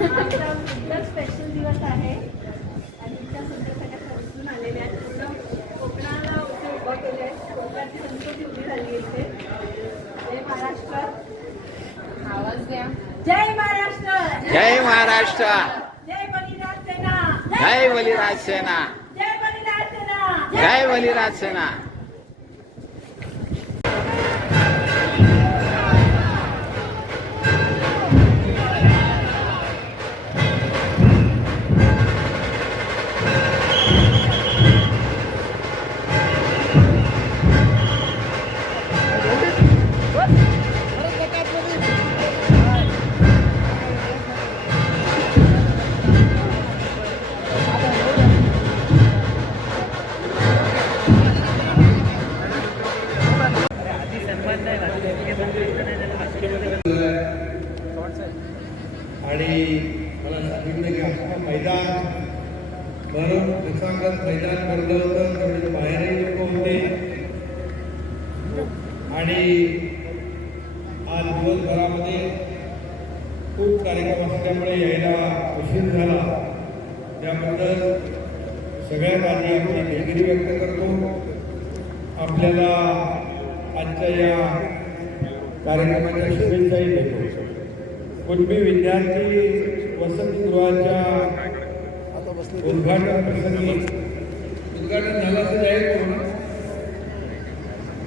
Special दिवस आहे. आणि त्या सुंदर सगळ्या समजून आलेल्या आहेत. पूर्ण कोकणाला उभं केले कोकणाची संस्कृती उभी झाली आहे इथे. जय महाराष्ट्र. आवाज द्या. जय महाराष्ट्र. जय महाराष्ट्र. जय बलिराज सेना. जय बलिराज सेना. जय बलिराज सेना. जय बलिराज सेना. दिलगिरी व्यक्त करतो. आपल्याला आजच्या या कार्यक्रमाच्या शुभेच्छाही देतो. कुणबी विद्यार्थी वसतिगृहाच्या उद्घाटन प्रसंगी उद्घाटन झालं असं जाहीर करू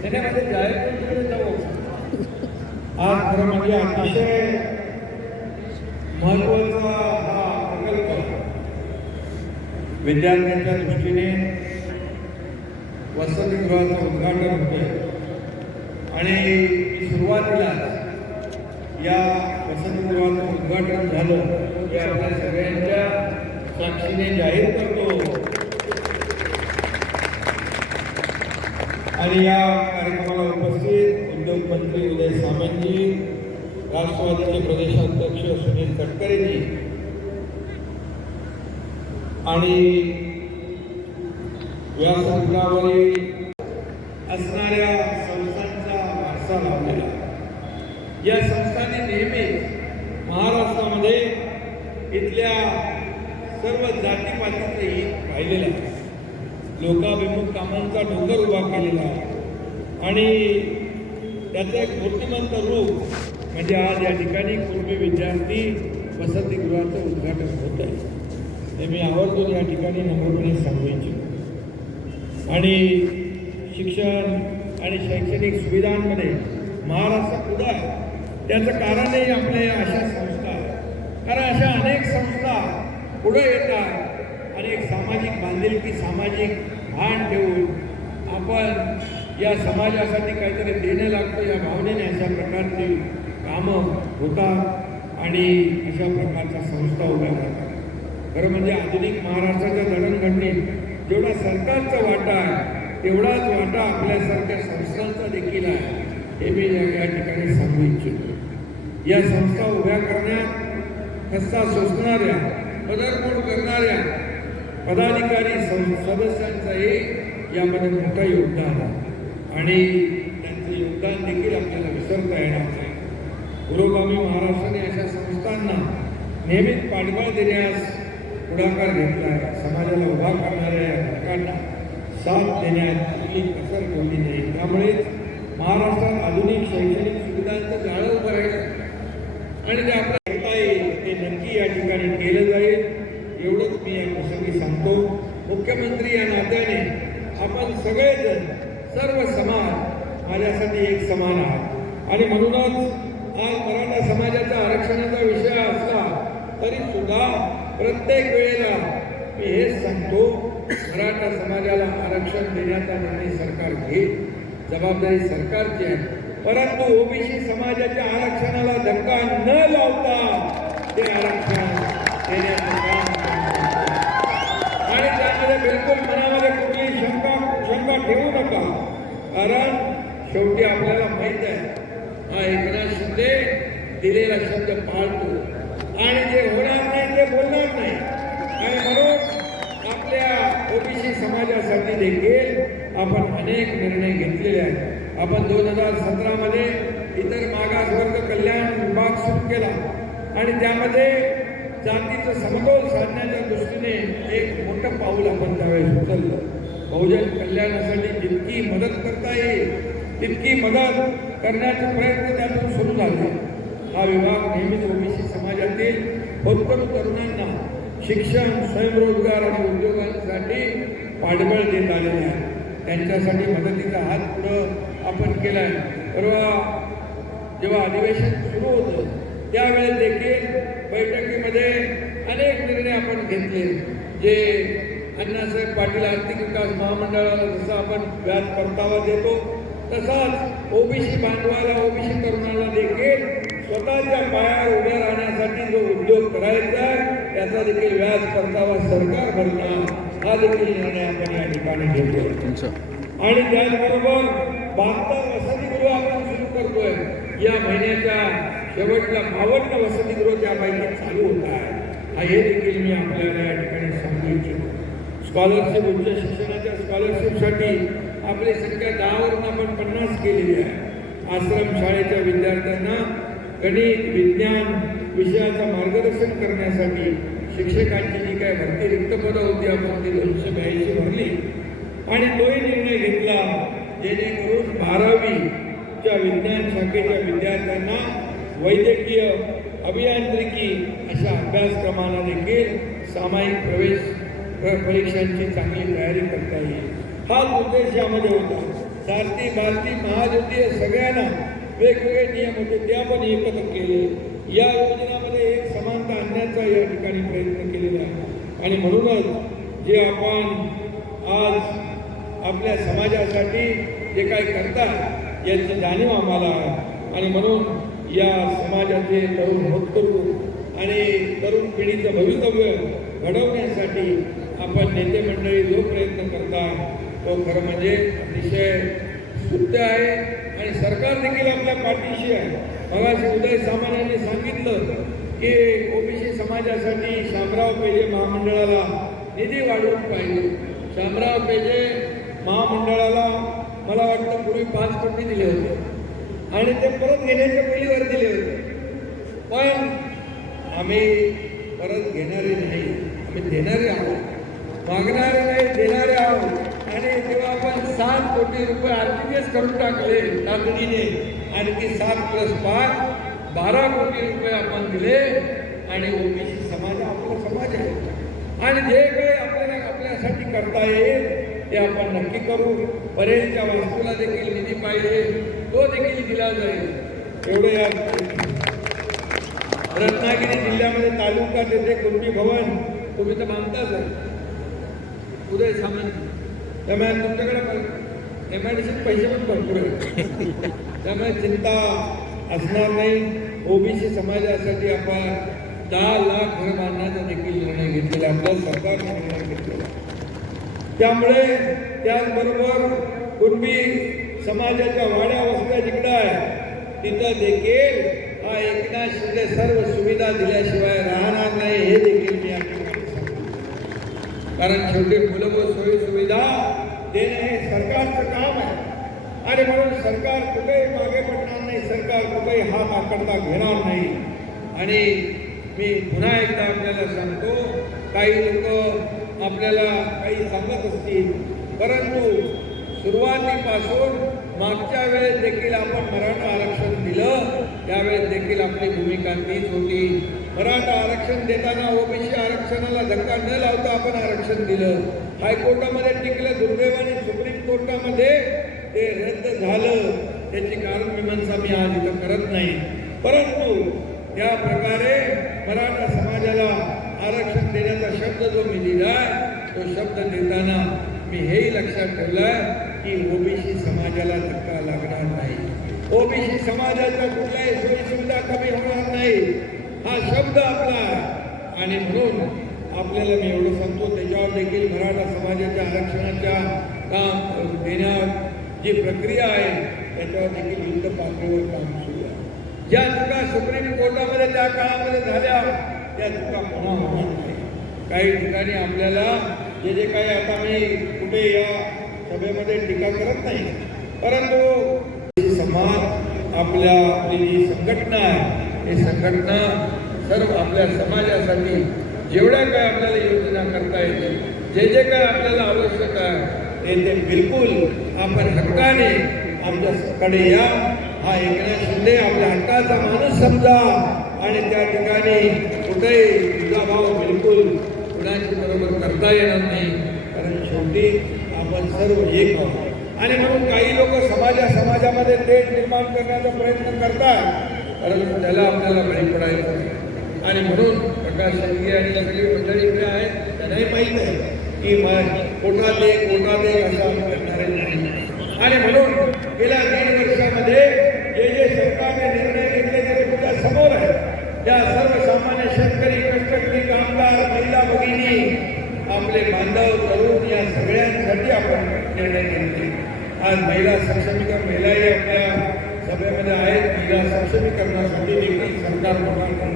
त्याच्यामध्ये जाहीर करून जाऊ? आज खरं म्हणजे अतिशय महत्त्वाचा हा प्रकल्प विद्यार्थ्यांच्या दृष्टीने वसतिगृहाचं उद्घाटन होतंय. आणि सुरुवातीला या वसतिगृहाचं उद्घाटन झालं हे आपल्या सगळ्यांच्या साक्षीने जाहीर करतो. आणि या कार्यक्रमाला उपस्थित उद्योगमंत्री उदय सामंतजी राष्ट्रवादीचे प्रदेशाध्यक्ष सुनील तटकरेजी आणि व्यासपीठावरील असणाऱ्या संस्थांचा वारसा लावलेला या संस्थांनी नेहमी महाराष्ट्रामध्ये इथल्या सर्व जातीपातीचे हित पाहिलेलं आहे. लोकाभिमुख कामांचा डोंगर उभा केलेला आणि त्याचं एक मूर्तिमंत रूप म्हणजे आज या ठिकाणी कुर्मी विद्यार्थी वसतिगृहाचं उद्घाटन होत आहे. हे मी आवर्जून या ठिकाणी नम्रपणे सांगू इच्छितो. आणि शिक्षण आणि शैक्षणिक सुविधांमध्ये महाराष्ट्र पुढं आहे. त्याचं कारणही आपल्या या अशा संस्था कारण अशा अनेक संस्था पुढं येतात आणि एक सामाजिक बांधिलकी सामाजिक भान ठेवून आपण या समाजासाठी काहीतरी देणं लागतं या भावनेने अशा प्रकारची कामं होतात आणि अशा प्रकारच्या संस्था उभ्या करतात खरं म्हणजे आधुनिक महाराष्ट्राच्या जडणघडणीत जेवढा सरकारचा वाटा आहे तेवढाच वाटा आपल्यासारख्या संस्थांचा देखील आहे हे मी या ठिकाणी सांगू इच्छितो. या संस्था उभ्या करण्यात खस्ता सोसणाऱ्या पदार्पण करणाऱ्या पदाधिकारी सं- यामध्ये मोठं योगदान आहे. आणि त्यांचं योगदान देखील आपल्याला विसरता येणार नाही. पुरोगामी महाराष्ट्राने अशा संस्थांना नेहमीच पाठबळ देण्यास पुढाकार घेतला. आहे समाजाला उभा करणाऱ्या या घटकांना साथ देण्यात कुठली कसर ठेवली नाही. त्यामुळेच महाराष्ट्रात आधुनिक शैक्षणिक सुविधांचं जाळं उभं राहिलं. आणि ते आपलं करता येईल ते नक्की या ठिकाणी केलं जाईल. एवढंच मी या प्रसंगी सांगतो. मुख्यमंत्री या नात्याने आपण सगळेजण सर्व समाज माझ्यासाठी एक समान आहात. आणि म्हणूनच आज मराठा समाजाचा आरक्षणाचा विषय असला तरी सुद्धा प्रत्येक वेळेला मी हेच सांगतो मराठा समाजाला आरक्षण देण्याचा निर्णय सरकार घेईल जबाबदारी सरकारची आहे. परंतु ओबीसी समाजाच्या आरक्षणाला धक्का न लावता ते आरक्षण देण्याचं काम आणि त्यामध्ये बिलकुल मनामध्ये कुठली शंका शंका ठेवू नका. कारण शेवटी आपल्याला माहीत आहे हा एकनाथ शिंदे दिलेला शब्द पाळतो. आणि जे होणार नाही ते बोलणार नाही. आणि म्हणून आपल्या ओबीसी समाजासाठी देखील आपण अनेक निर्णय घेतलेले आहेत. आपण दोन हजार सतरामध्ये इतर मागासवर्ग कल्याण विभाग सुरू केला. आणि त्यामध्ये जातीचं समतोल साधण्याच्या दृष्टीने एक मोठं पाऊल आपण त्यावेळेस उचललं. बहुजन कल्याणासाठी जितकी मदत करता येईल तितकी मदत करण्याचे प्रयत्न त्यातून सुरू झाले. हा विभाग नेहमीच ओबीसी समाजातील होतकरू तरुणांना शिक्षण स्वयंरोजगार आणि उद्योगांसाठी पाठबळ देत आलेलं आहे. त्यांच्यासाठी मदतीचा हात पुढं आपण केलाय. परवा जेव्हा अधिवेशन सुरू होतं त्यावेळेस देखील बैठकीमध्ये अनेक निर्णय आपण घेतले. जे अण्णासाहेब पाटील आर्थिक विकास महामंडळाला जसं आपण व्याज परतावा देतो तसाच ओबीसी बांधवाला ओबीसी तरुणाला देखील स्वतःच्या पायावर उभ्या उद्योग करायचा त्याचा देखील व्याज परतावा सरकार भरणार हा देखील निर्णय आपण या ठिकाणी तुमचं आणि त्याचबरोबर बहात्तर वसतिगृह आपण सुरू करतोय. या महिन्याच्या शेवटला बावन्न वसतिगृह त्यापैकी चालू होत आहे हा हे देखील मी आपल्याला या ठिकाणी सांगू इच्छितो. स्कॉलरशिप उच्च शिक्षणाच्या स्कॉलरशिपसाठी आपली संख्या दहावरून आपण पन्नास केलेली आहे. आश्रम शाळेच्या विद्यार्थ्यांना गणित विज्ञान विषयाचं मार्गदर्शन करण्यासाठी शिक्षकांची जी काय भरती रिक्त पदं होती आपण ती दोनशे ब्याऐंशी भरली. आणि तोही निर्णय घेतला जेणेकरून बारावीच्या विज्ञान शाखेच्या विद्यार्थ्यांना वैद्यकीय अभियांत्रिकी अशा अभ्यासक्रमाला देखील सामायिक प्रवेश परीक्षांची चांगली तयारी करता येईल. हाच उद्देश यामध्ये होता. सारथी भारती महाज्योती सगळ्यांना वेगवेगळे नियम होते ते आपण एकत्र केले. या योजनेमध्ये एक समानता आणण्याचा या ठिकाणी प्रयत्न केलेला आहे. आणि म्हणूनच जे आपण आज आपल्या समाजासाठी जे काही करतात याची जाणीव आम्हाला आहे. आणि म्हणून या समाजाचे तरुण होतकरू आणि तरुण पिढीचं भवितव्य घडवण्यासाठी आपण नेते मंडळी जो प्रयत्न करतात तो खरं म्हणजे अतिशय स्तुत्य आहे. आणि सरकार देखील आपल्या पाठीशी आहे. मगाशी उदय सामंत यांनी सांगितलं की ओबीसी समाजासाठी शामराव पेजे महामंडळाला निधी वाढवून पाहिजे. शामराव पेजे महामंडळाला मला वाटतं पूर्वी पाच कोटी दिले होते. आणि ते परत घेण्याच्या पहिलीवर दिले होते. पण आम्ही परत घेणारे नाही. आम्ही देणारे आहोत. मागणारे नाही देणारे आहोत आणि जेव्हा आपण सात कोटी रुपये आरटीजीएस करून टाकले तातडीने आणखी सात प्लस पाच बारा कोटी रुपये आपण दिले. आणि ओबीसी समाज आपला समाज आहे. आणि जे काही आपल्याला आपल्यासाठी करता येईल ते आपण नक्की करू. परेलच्या वास्तूला देखील निधी पाहिजे. तो देखील दिला जाईल. एवढं या रत्नागिरी जिल्ह्यामध्ये तालुका तेथे कृती भवन. तुम्ही तर मानताच आहे. उदय सामंत. त्यामुळे तुमच्याकडे एम आय डी पैसे पण भरपूर आहेत. त्यामुळे चिंता असणार नाही. ओबीसी समाजासाठी आपण दहा लाख घर बांधण्याचा देखील निर्णय घेतलेला आपल्या सरकारने निर्णय घेतलेला त्यामुळे त्याचबरोबर पूर्वी समाजाच्या वाड्या वस्त्या जिकडं आहे तिथं देखील हा एकनाथ शिंदे सर्व सुविधा दिल्याशिवाय राहणार नाही. हे देखील मी या ठिकाणी सांगतो. कारण शेवटी मूलभूत सोयी सुविधा देणे हे सरकारचं काम आहे. आणि म्हणून सरकार कुठेही मागे पडणार नाही सरकार कुठेही हा माकडता घेणार नाही. आणि मी पुन्हा एकदा आपल्याला सांगतो काही लोक आपल्याला काही सांगत असतील परंतु सुरुवातीपासून मागच्या वेळेस देखील आपण मराठा आरक्षण दिलं त्यावेळेस देखील आपली भूमिका तीच होती. मराठा आरक्षण देताना ओबीसी आरक्षणाला धक्का न लावता आपण आरक्षण दिलं. हायकोर्टामध्ये टिकलं दुर्दैव सुप्रीम ते रद्द झालं त्याची कारण मीमांसा मी आज इथं करत नाही. परंतु त्या प्रकारे मराठा समाजाला आरक्षण देण्याचा शब्द जो मी दिलाय तो शब्द देताना मी हेही लक्षात ठेवलाय की ओबीसी समाजाला धक्का लागणार नाही. ओबीसी समाजाच्या कुठल्याही सोयी सुविधा कमी होणार नाही. हा शब्द आपला आहे. आणि म्हणून आपल्याला मी एवढं सांगतो त्याच्यावर देखील मराठा समाजाच्या आरक्षणाच्या काम जी प्रक्रिया आहे त्याच्यावर देखील युद्ध पातळीवर काम सुरू आहे ज्या चुका सुप्रीम कोर्टामध्ये त्या काळामध्ये झाल्या त्या चुका पुन्हा होणार नाही काही ठिकाणी आपल्याला जे जे काही आता मी कुठे या सभेमध्ये टीका करत नाही. परंतु समाज आपल्या आपली जी संघटना आहे ही संघटना सर्व आपल्या समाजासाठी जेवढ्या काय आपल्याला योजना करता येतील, जे जे काय आपल्याला आवश्यक आहे ते बिलकुल आपण हक्काने आमच्याकडे या. हा एकनाथ शिंदे आपल्या हक्काचा माणूस समजा. आणि त्या ठिकाणी कुठेही भाव बिलकुल कुणाची बरोबर करता येणार नाही. कारण शेवटी आपण सर्व एक आहोत. आणि म्हणून काही लोक समाजा समाजामध्ये तेज निर्माण करण्याचा प्रयत्न करतात. परंतु त्याला आपल्याला बळी पडायला नाही. आणि म्हणून प्रकाश शेळके आणि सगळी मंडळी इकडे आहेत. त्यांनाही माहीत आहे की म- कोटात एक कोटात एक असं आम्ही करणारे आणि म्हणून गेल्या दीड वर्षामध्ये जे जे सरकारने निर्णय घेतले ते तुमच्यासमोर आहे त्या सर्वसामान्य शेतकरी कष्टकरी कामगार महिला भगिनी आपले बांधव तरुण या सगळ्यांसाठी आपण निर्णय घेतले. आज महिला सक्षमीकरण महिलाही आपल्या सभेमध्ये आहेत. महिला सक्षमीकरणासाठी देखील सरकार प्रमाण निर्णय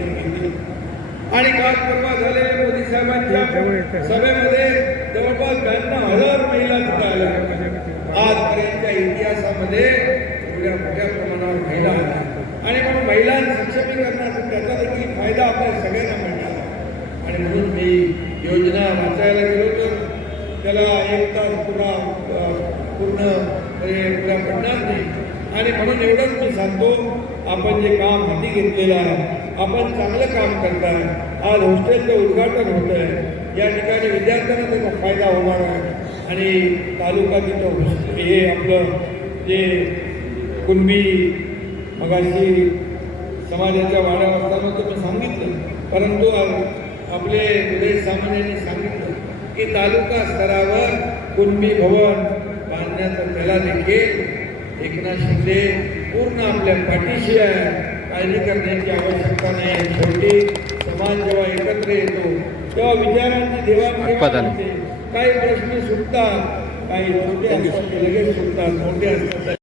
आणि काल परवा झालेले मोदी साहेबांच्या सभेमध्ये जवळपास ब्याण्णव हजार महिला तिथे आल्या आजपर्यंतच्या इतिहासामध्ये एवढ्या मोठ्या प्रमाणावर महिला आल्या. आणि मग महिला सक्षमीकरणाचा त्याचा देखील फायदा आपल्या सगळ्यांना मिळणार आणि म्हणून मी योजना वाचायला गेलो तर त्याला एक तास पुरा पूर्ण म्हणजे पुरा पडणार नाही. आणि म्हणून एवढंच मी सांगतो आपण जे काम हाती घेतलेलं आहे आपण चांगलं काम करताय आज हॉस्टेलचं उद्घाटन होत आहे या ठिकाणी विद्यार्थ्यांना त्याचा फायदा होणार आहे. आणि तालुका तिथं हॉस्ट- हे आपलं जे कुणबी मगाशी समाजाच्या वाड्या असताना तुम्ही सांगितलं परंतु आपले उदय सामंत सांगितलं की तालुका स्तरावर कुणबी भवन बांधण्याचा त्याला देखील एकनाथ शिंदे पूर्ण आपल्या पाठीशी आहे. काळजी करण्याची आवश्यकता नाही. शेवटी समाज जेव्हा एकत्र येतो तेव्हा विचारांची देवाणघेवाण होते. काही प्रश्न सुटतात काही छोटे असतात लगेच सुटतात मोठे असतात.